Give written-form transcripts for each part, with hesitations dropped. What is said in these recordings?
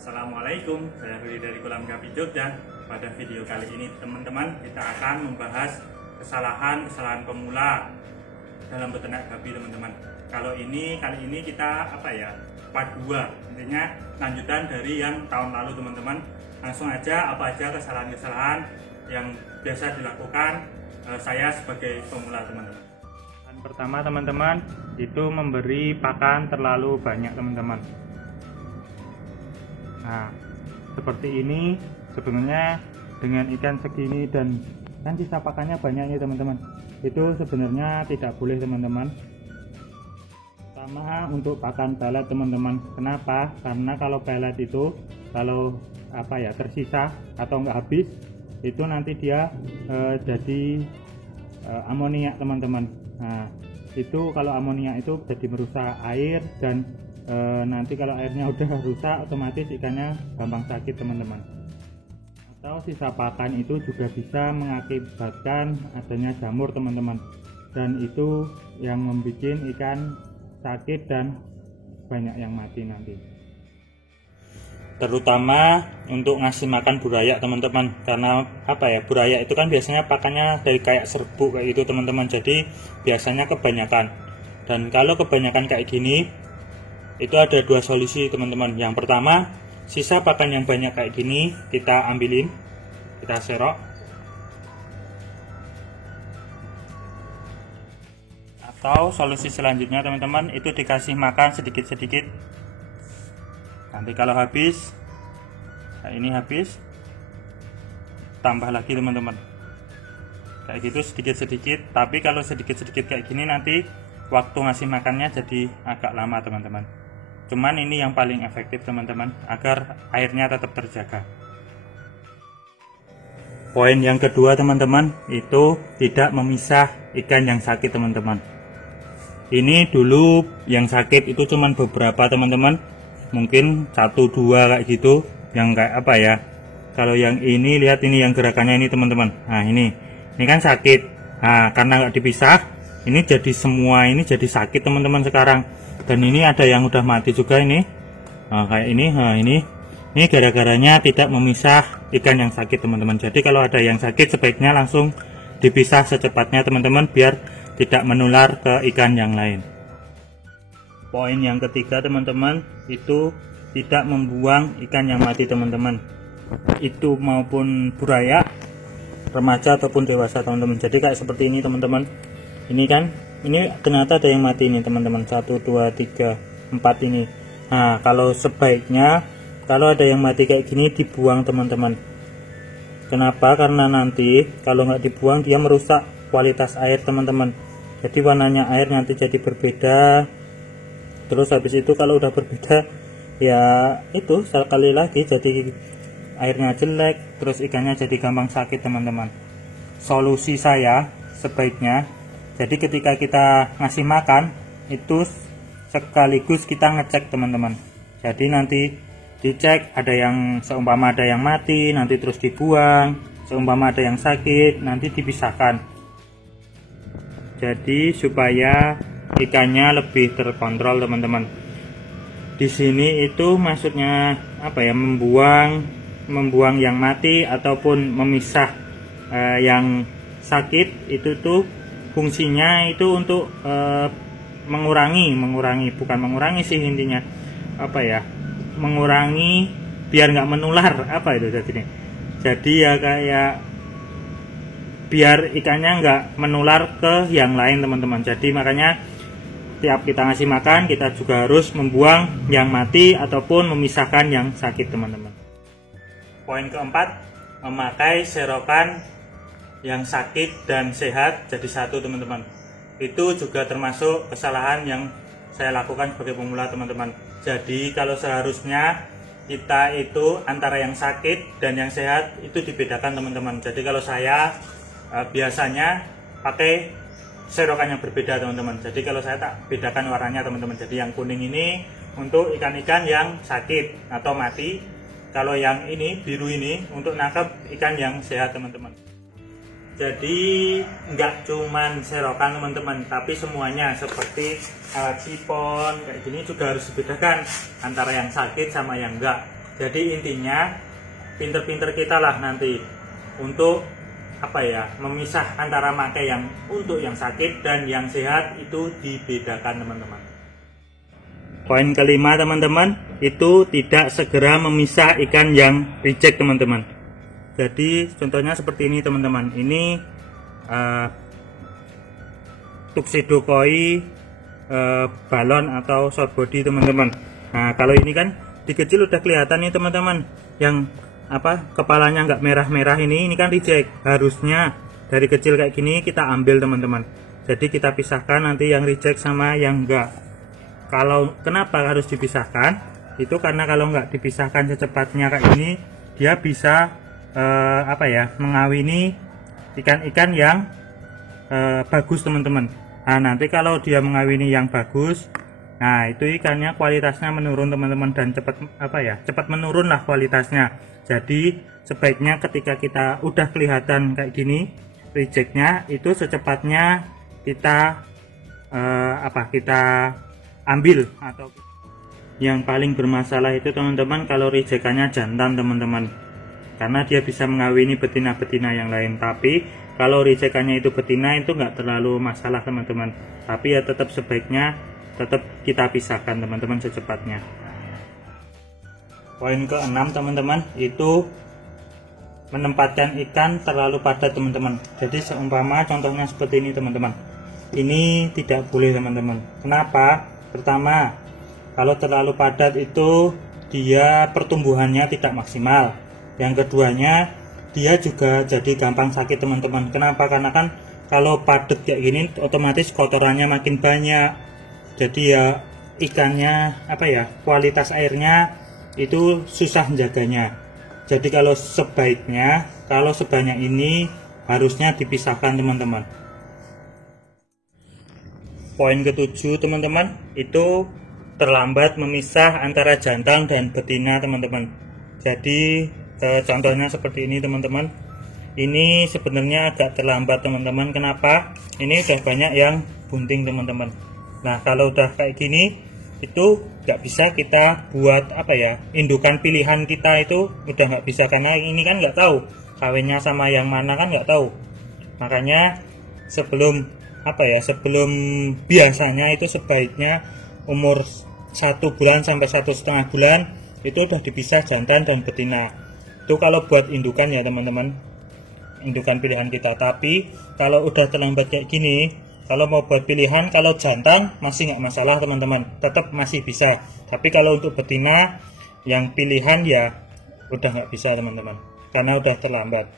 Assalamualaikum, saya Rudi dari Kolam Gapi Jogja. Pada video kali ini teman-teman, kita akan membahas kesalahan pemula dalam beternak gapi teman-teman. Kali ini kita part 2, intinya lanjutan dari yang tahun lalu teman-teman. Langsung aja, apa aja kesalahan-kesalahan yang biasa dilakukan saya sebagai pemula teman-teman. Pertama teman-teman, itu memberi pakan terlalu banyak teman-teman. Nah, seperti ini sebenarnya dengan ikan segini dan kan sisa pakannya banyak nih teman-teman. Itu sebenarnya tidak boleh teman-teman. Pertama untuk pakan pelet teman-teman. Kenapa? Karena kalau pelet itu tersisa atau nggak habis, itu nanti dia jadi amoniak teman-teman. Nah, itu kalau amoniak itu jadi merusak air dan nanti kalau airnya udah rusak otomatis ikannya gampang sakit teman-teman. Atau sisa pakan itu juga bisa mengakibatkan adanya jamur teman-teman, dan itu yang membuat ikan sakit dan banyak yang mati nanti. Terutama untuk ngasih makan burayak teman-teman, karena burayak itu kan biasanya pakannya dari kayak serbuk kayak gitu teman-teman, jadi biasanya kebanyakan. Dan kalau kebanyakan kayak gini, itu ada dua solusi teman-teman. Yang pertama, sisa pakan yang banyak kayak gini kita ambilin, kita serok. Atau solusi selanjutnya teman-teman, itu dikasih makan sedikit-sedikit. Nanti kalau habis, nah ini habis, tambah lagi teman-teman. Kayak gitu sedikit-sedikit. Tapi kalau sedikit-sedikit kayak gini nanti waktu ngasih makannya jadi agak lama teman-teman. Cuman ini yang paling efektif teman-teman, agar airnya tetap terjaga. Poin yang kedua teman-teman, itu tidak memisah ikan yang sakit teman-teman. Ini dulu yang sakit itu cuman beberapa teman-teman, mungkin 1-2 kayak gitu, yang kayak kalau yang ini lihat ini yang gerakannya ini teman-teman. Nah ini kan sakit. Nah karena nggak dipisah, ini jadi semua ini jadi sakit teman-teman sekarang. Dan ini ada yang udah mati juga ini. Nah, kayak ini. Nah, ini gara-garanya tidak memisah ikan yang sakit teman-teman. Jadi kalau ada yang sakit sebaiknya langsung dipisah secepatnya teman-teman, biar tidak menular ke ikan yang lain. Poin yang ketiga teman-teman, itu tidak membuang ikan yang mati teman-teman. Itu maupun burayak, remaja ataupun dewasa teman-teman. Jadi kayak seperti ini teman-teman. Ini kan, ini ternyata ada yang mati ini teman-teman. 1, 2, 3, 4 ini. Nah kalau sebaiknya kalau ada yang mati kayak gini dibuang teman-teman. Kenapa? Karena nanti kalau nggak dibuang dia merusak kualitas air teman-teman. Jadi warnanya air nanti jadi berbeda. Terus habis itu kalau udah berbeda, ya itu sekali lagi jadi airnya jelek, terus ikannya jadi gampang sakit teman-teman. Solusi saya sebaiknya, jadi ketika kita ngasih makan itu sekaligus kita ngecek teman-teman. Jadi nanti dicek, ada yang seumpama ada yang mati nanti terus dibuang, seumpama ada yang sakit nanti dipisahkan. Jadi supaya ikannya lebih terkontrol teman-teman. Di sini itu maksudnya membuang yang mati ataupun memisah yang sakit, itu tuh fungsinya itu untuk mengurangi bukan mengurangi sih intinya, mengurangi biar nggak menular jadi ya kayak biar ikannya nggak menular ke yang lain teman-teman. Jadi makanya tiap kita ngasih makan kita juga harus membuang yang mati ataupun memisahkan yang sakit teman-teman. Poin keempat, memakai serokan yang sakit dan sehat jadi satu teman-teman. Itu juga termasuk kesalahan yang saya lakukan sebagai pemula teman-teman. Jadi kalau seharusnya kita itu antara yang sakit dan yang sehat itu dibedakan teman-teman. Jadi kalau saya biasanya pakai serokan yang berbeda teman-teman. Jadi kalau saya tak bedakan warnanya teman-teman. Jadi yang kuning ini untuk ikan-ikan yang sakit atau mati. Kalau yang ini biru ini untuk nangkap ikan yang sehat teman-teman. Jadi nggak cuman serokan teman-teman, tapi semuanya seperti alat sipon kayak gini juga harus dibedakan antara yang sakit sama yang enggak. Jadi intinya pinter-pinter kita lah nanti untuk memisah antara makai yang untuk yang sakit dan yang sehat itu dibedakan teman-teman. Poin kelima teman-teman, itu tidak segera memisah ikan yang reject teman-teman. Jadi contohnya seperti ini teman-teman, ini tuxedo koi balon atau short body teman-teman. Nah kalau ini kan di kecil udah kelihatan nih teman-teman, yang kepalanya nggak merah-merah ini kan reject. Harusnya dari kecil kayak gini kita ambil teman-teman, jadi kita pisahkan nanti yang reject sama yang enggak. Kalau kenapa harus dipisahkan, itu karena kalau nggak dipisahkan secepatnya kayak gini, dia bisa mengawini ikan-ikan yang bagus teman-teman. Nah nanti kalau dia mengawini yang bagus, nah itu ikannya kualitasnya menurun teman-teman, dan cepat menurun lah kualitasnya. Jadi sebaiknya ketika kita udah kelihatan kayak gini rejectnya, itu secepatnya kita kita ambil. Atau yang paling bermasalah itu teman-teman kalau rejectannya jantan teman-teman, karena dia bisa mengawini betina-betina yang lain. Tapi kalau rejectannya itu betina itu nggak terlalu masalah teman-teman, tapi ya tetap sebaiknya tetap kita pisahkan teman-teman secepatnya. Poin ke-6 teman-teman, itu menempatkan ikan terlalu padat teman-teman. Jadi seumpama contohnya seperti ini teman-teman, ini tidak boleh teman-teman. Kenapa? Pertama, kalau terlalu padat itu dia pertumbuhannya tidak maksimal. Yang keduanya, dia juga jadi gampang sakit teman-teman. Kenapa? Karena kan kalau padat kayak gini otomatis kotorannya makin banyak. Jadi ya ikannya kualitas airnya itu susah menjaganya. Jadi kalau sebanyak ini harusnya dipisahkan teman-teman. Poin ke-7 teman-teman, itu terlambat memisah antara jantan dan betina teman-teman. Jadi contohnya seperti ini teman-teman, ini sebenarnya agak terlambat teman-teman. Kenapa? Ini udah banyak yang bunting teman-teman. Nah kalau udah kayak gini itu nggak bisa kita buat indukan pilihan kita itu udah nggak bisa, karena ini kan nggak tahu kawinnya sama yang mana, kan nggak tahu. Makanya sebelum biasanya itu sebaiknya umur 1 bulan sampai 1,5 bulan itu udah dipisah jantan dan betina. Itu kalau buat indukan ya teman-teman, indukan pilihan kita. Tapi kalau udah terlambat kayak gini, kalau mau buat pilihan, kalau jantan masih nggak masalah teman-teman, tetap masih bisa. Tapi kalau untuk betina yang pilihan ya udah nggak bisa teman-teman, karena udah terlambat.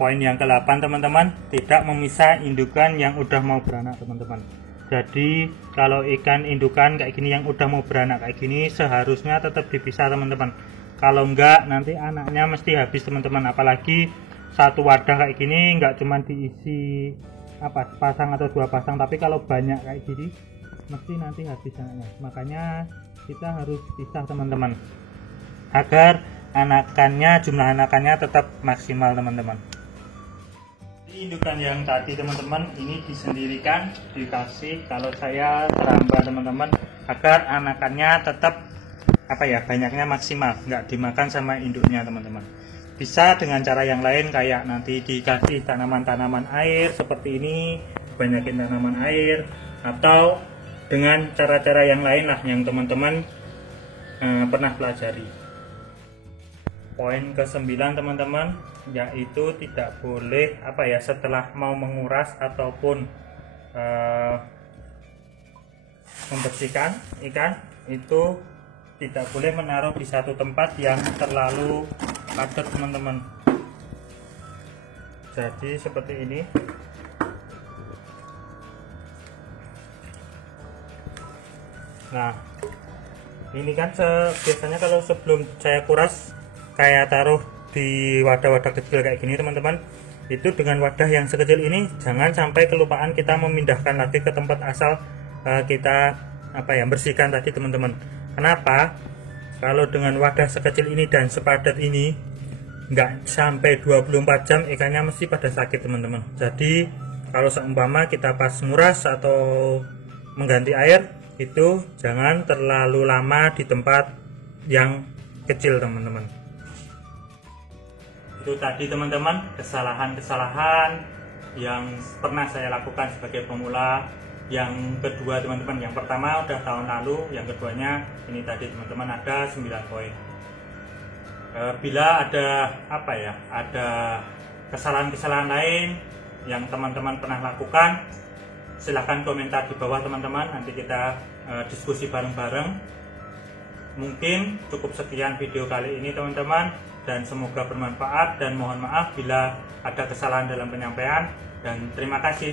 Poin yang ke-8 teman-teman, tidak memisah indukan yang udah mau beranak teman-teman. Jadi kalau ikan indukan kayak gini yang udah mau beranak kayak gini seharusnya tetap dipisah teman-teman. Kalau enggak nanti anaknya mesti habis teman-teman. Apalagi satu wadah kayak gini nggak cuma diisi pasang atau 2 pasang, tapi kalau banyak kayak gini mesti nanti habis anaknya. Makanya kita harus pisah teman-teman, agar jumlah anakannya tetap maksimal teman-teman. Indukan yang tadi teman-teman ini disendirikan, dikasih kalau saya terambah teman-teman, agar anakannya tetap banyaknya maksimal, nggak dimakan sama induknya teman-teman. Bisa dengan cara yang lain, kayak nanti dikasih tanaman-tanaman air seperti ini, banyakin tanaman air, atau dengan cara-cara yang lain lah yang teman-teman pernah pelajari. Poin ke-9 teman-teman, yaitu tidak boleh setelah mau menguras ataupun membersihkan ikan itu tidak boleh menaruh di satu tempat yang terlalu padat teman-teman. Jadi seperti ini. Nah ini kan biasanya kalau sebelum saya kuras kayak taruh di wadah-wadah kecil kayak gini teman-teman, itu dengan wadah yang sekecil ini jangan sampai kelupaan kita memindahkan lagi ke tempat asal kita bersihkan tadi teman-teman. Kenapa? Kalau dengan wadah sekecil ini dan sepadat ini nggak sampai 24 jam ikannya mesti pada sakit teman-teman. Jadi kalau seumpama kita pas nguras atau mengganti air itu jangan terlalu lama di tempat yang kecil teman-teman. Itu tadi teman-teman kesalahan-kesalahan yang pernah saya lakukan sebagai pemula. Yang kedua teman-teman, yang pertama udah tahun lalu, yang keduanya ini tadi teman-teman ada 9 poin. Bila ada ada kesalahan-kesalahan lain yang teman-teman pernah lakukan, silahkan komentar di bawah teman-teman, nanti kita diskusi bareng-bareng. Mungkin cukup sekian video kali ini teman-teman, dan semoga bermanfaat, dan mohon maaf bila ada kesalahan dalam penyampaian, dan terima kasih.